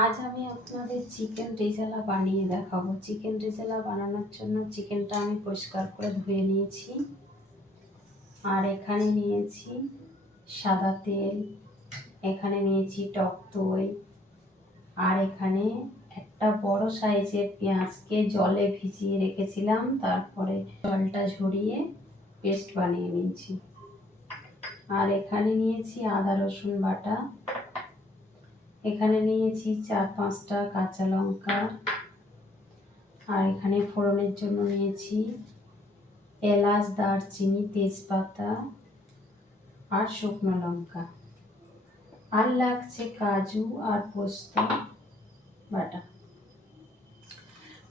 আজ আমি আপনাদের চিকেন রেজালা বানিয়ে দেখাবো। চিকেন রেজালা বানানোর জন্য চিকেনটা আমি পরিষ্কার করে ধুয়ে নিয়েছি। আর এখানে নিয়েছি সাদা তেল, এখানে নিয়েছি টক দই, আর এখানে একটা বড় সাইজের পেঁয়াজকে জলে ভিজিয়ে রেখেছিলাম, তারপরে জলটা ঝরিয়ে পেস্ট বানিয়ে নিয়েছি। আর এখানে নিয়েছি আদা রসুন বাটা। এখানে নিয়েছি চার পাঁচটা কাঁচা লঙ্কা। আর এখানে ফোড়নের জন্য নিয়েছি এলাচ, দারচিনি, তেজপাতা আর শুকনো লঙ্কা। আর লাগছে কাজু আর পোস্ত বাটা।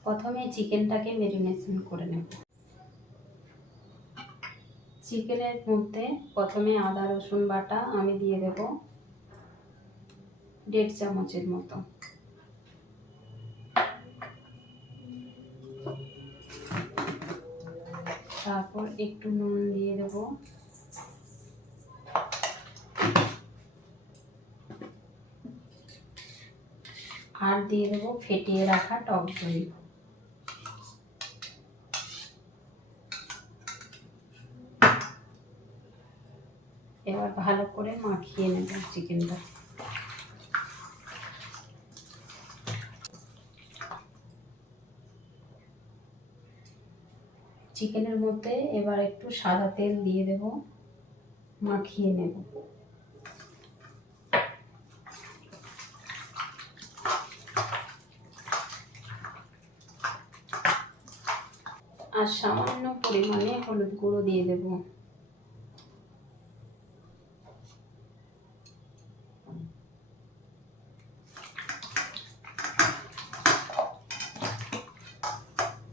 প্রথমে চিকেনটাকে মেরিনেশন করে নেব। চিকেনের মধ্যে প্রথমে আদা, রসুন বাটা আমি দিয়ে দেবো। দেড় চামচের মতো। তারপর একটু নুন দিয়ে দেব। আর দিয়ে দেবো ফেটিয়ে রাখা টক দই। এবার ভালো করে মাখিয়ে নেব চিকেনটা। চিকেনের মধ্যে এবার একটু সাদা তেল দিয়ে দেব, মাখিয়ে নেব। আর সামান্য পরিমাণে হলুদ গুঁড়ো দিয়ে দেব।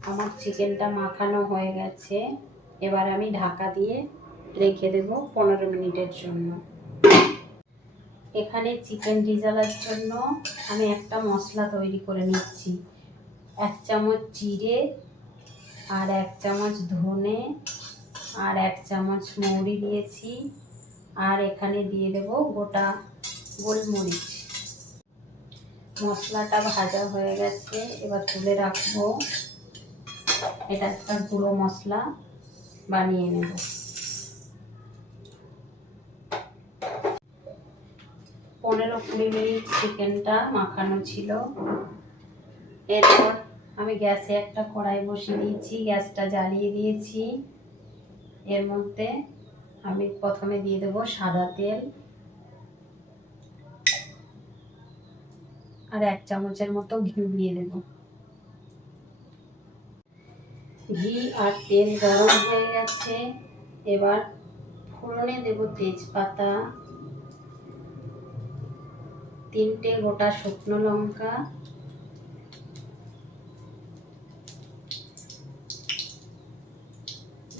আমার চিকেনটা মাখানো হয়ে গেছে। এবার আমি ঢাকা দিয়ে রেখে দেব পনেরো মিনিটের জন্য। এখানে চিকেন রিজালার জন্য আমি একটা মশলা তৈরি করে নিচ্ছি। এক চামচ জিরে আর এক চামচ ধনে আর এক চামচ মৌরি দিয়েছি। আর এখানে দিয়ে দেব গোটা গোলমরিচ। মশলাটা ভাজা হয়ে গেছে, এবার তুলে রাখব। এটা একটা গুঁড়ো মশলা বানিয়ে নেব। পনেরো কুড়ি মিনিট চিকেনটা মাখানো ছিল। এরপর আমি গ্যাসে একটা কড়াই বসিয়ে দিয়েছি, গ্যাসটা জ্বালিয়ে দিয়েছি। এর মধ্যে আমি প্রথমে দিয়ে দেবো সাদা তেল আর এক চামচের মতো ঘি দিয়ে দেবো। ঘি আর তেল গরম হয়ে গেছে। এবার ফোড়নে দেব তেজপাতা, তিনটে গোটা শুকনো লঙ্কা,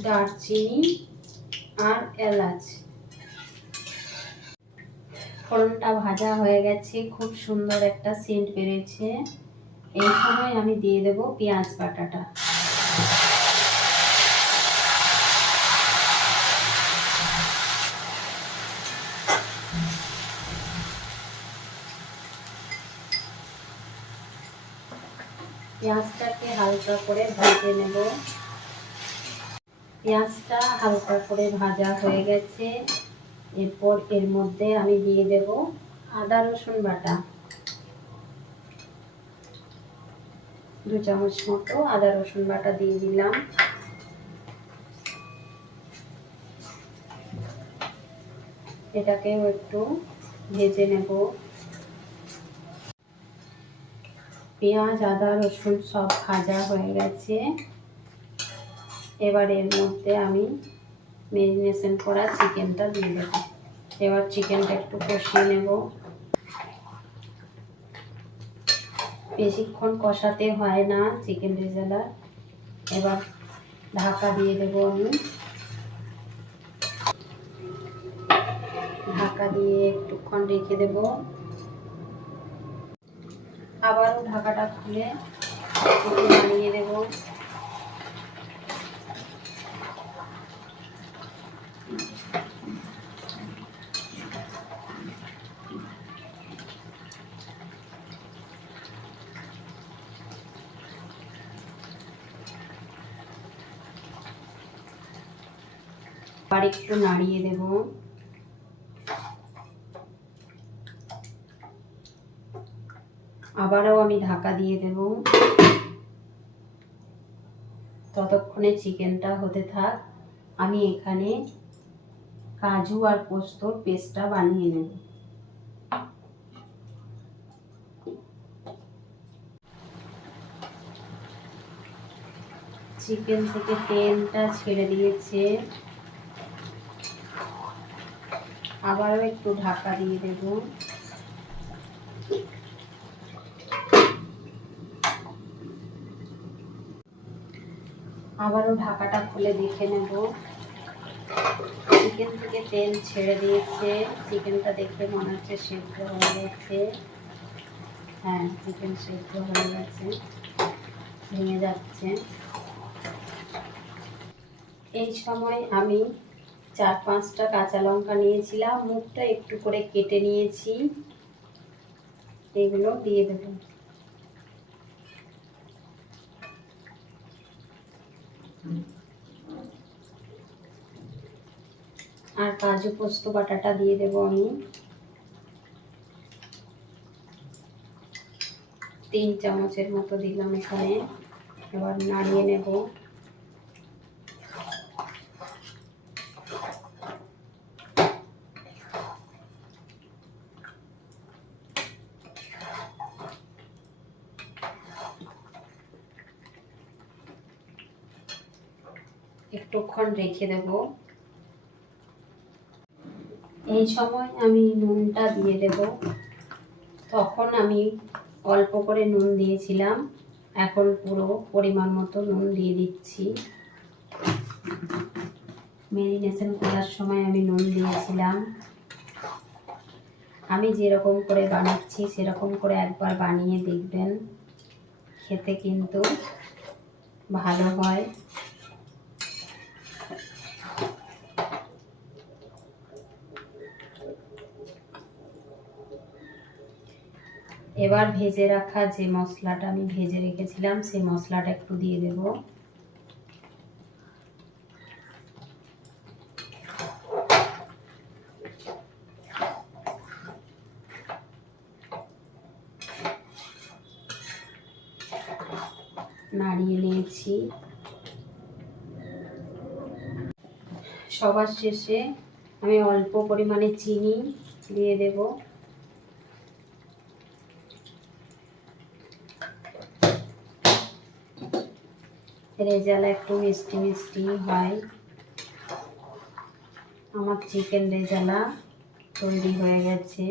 দারচিনি আর এলাচ। ফোড়নটা ভাজা হয়ে গেছে, খুব সুন্দর একটা সেন্ট বেরিয়েছে এই সময় আমি দিয়ে দেব পেঁয়াজ বাটাটা। পেঁয়াজটাকে হালকা করে ভেজে নেব। পেঁয়াজটা হালকা করে ভাজা হয়ে গেছে। এরপর এর মধ্যে আমি দিয়ে দেব আদা, রসুন বাটা। দু চামচ মতো আদা, রসুন বাটা দিয়ে দিলাম। এটাকেও একটু ভেজে নেব। পেঁয়াজ, আদা, রসুন সব ভাজা হয়ে গেছে। এবার এর মধ্যে আমি মেরিনেশন করা চিকেনটা দিয়ে দেবো। এবার চিকেনটা একটু কষিয়ে নেব। বেশিক্ষণ কষাতে হয় না চিকেন রেজালা এবার ঢাকা দিয়ে দেব আমি। ঢাকা দিয়ে একটুক্ষণ রেখে দেবো। আবারও ঢাকাটা খুলে বানিয়ে দেবো। আর একটু নাড়িয়ে দেবো। আবারও আমি ঢাকা দিয়ে দেব। ততক্ষণে চিকেনটা হতে থাক। আমি এখানে কাজু আর পোস্তর পেস্টটা বানিয়ে নেব। চিকেন থেকে তেলটা ছেড়ে দিয়েছে। আবারও একটু ঢাকা দিয়ে দেব। আবারও ঢাকাটা খুলে দেখে নেব। চিকেন থেকে তেল ছেড়ে দিয়েছে। চিকেনটা দেখে মনে হচ্ছে সেদ্ধ হয়ে গেছে। হ্যাঁ চিকেন সেদ্ধ হয়ে গেছে। ভেঙে যাচ্ছে। এই সময় আমি চার পাঁচটা কাঁচা লঙ্কা নিয়েছিলাম। মুখটা একটু করে কেটে নিয়েছি। এগুলো দিয়ে দেব। আর কাজু পোস্ত বাটাটা দিয়ে দেব আমি। তিন চামচের মতো দিলাম এখানে। এবার নাড়িয়ে নেব। একটুক্ষণ রেখে দেব। এই সময় আমি নুনটা দিয়ে দেব। তখন আমি অল্প করে নুন দিয়েছিলাম। এখন পুরো পরিমাণ মতো নুন দিয়ে দিচ্ছি। মেরিনেশন করার সময় আমি নুন দিয়েছিলাম। আমি যেরকম করে বানাচ্ছি, সেরকম করে একবার বানিয়ে দেখবেন। খেতে কিন্তু ভালো হয়। এবার ভেজে রাখা যে মশলাটা আমি ভেজে রেখেছিলাম, সেই মশলাটা একটু দিয়ে দেব। নাড়িয়ে নিয়েছি। সবার শেষে আমি অল্প পরিমাণে চিনি দিয়ে দেবো। রেজালা একটু মিষ্টি মিষ্টি হয়। আমার চিকেন রেজালা তৈরি হয়ে গেছে।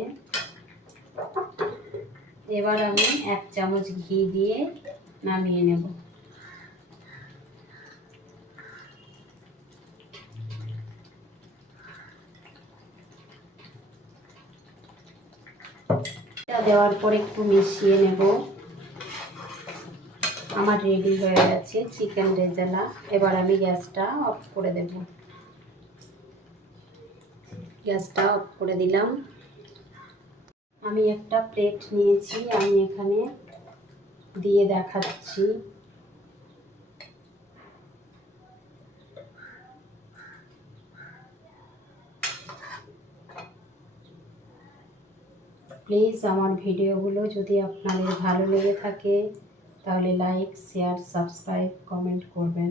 এবার আমি এক চামচ ঘি দিয়ে নামিয়ে নেব। দেওয়ার পর একটু মিশিয়ে নেব। আমার রেডি হয়ে গেছে চিকেন রেজালা। এবার আমি গ্যাসটা অফ করে দেব। গ্যাসটা অফ করে দিলাম। আমি একটা প্লেট নিয়েছি, আমি এখানে দিয়ে দেখাচ্ছি। প্লিজ আমার ভিডিওগুলো যদি আপনাদের ভালো লেগে থাকে তাহলে লাইক শেয়ার সাবস্ক্রাইব কমেন্ট করবেন।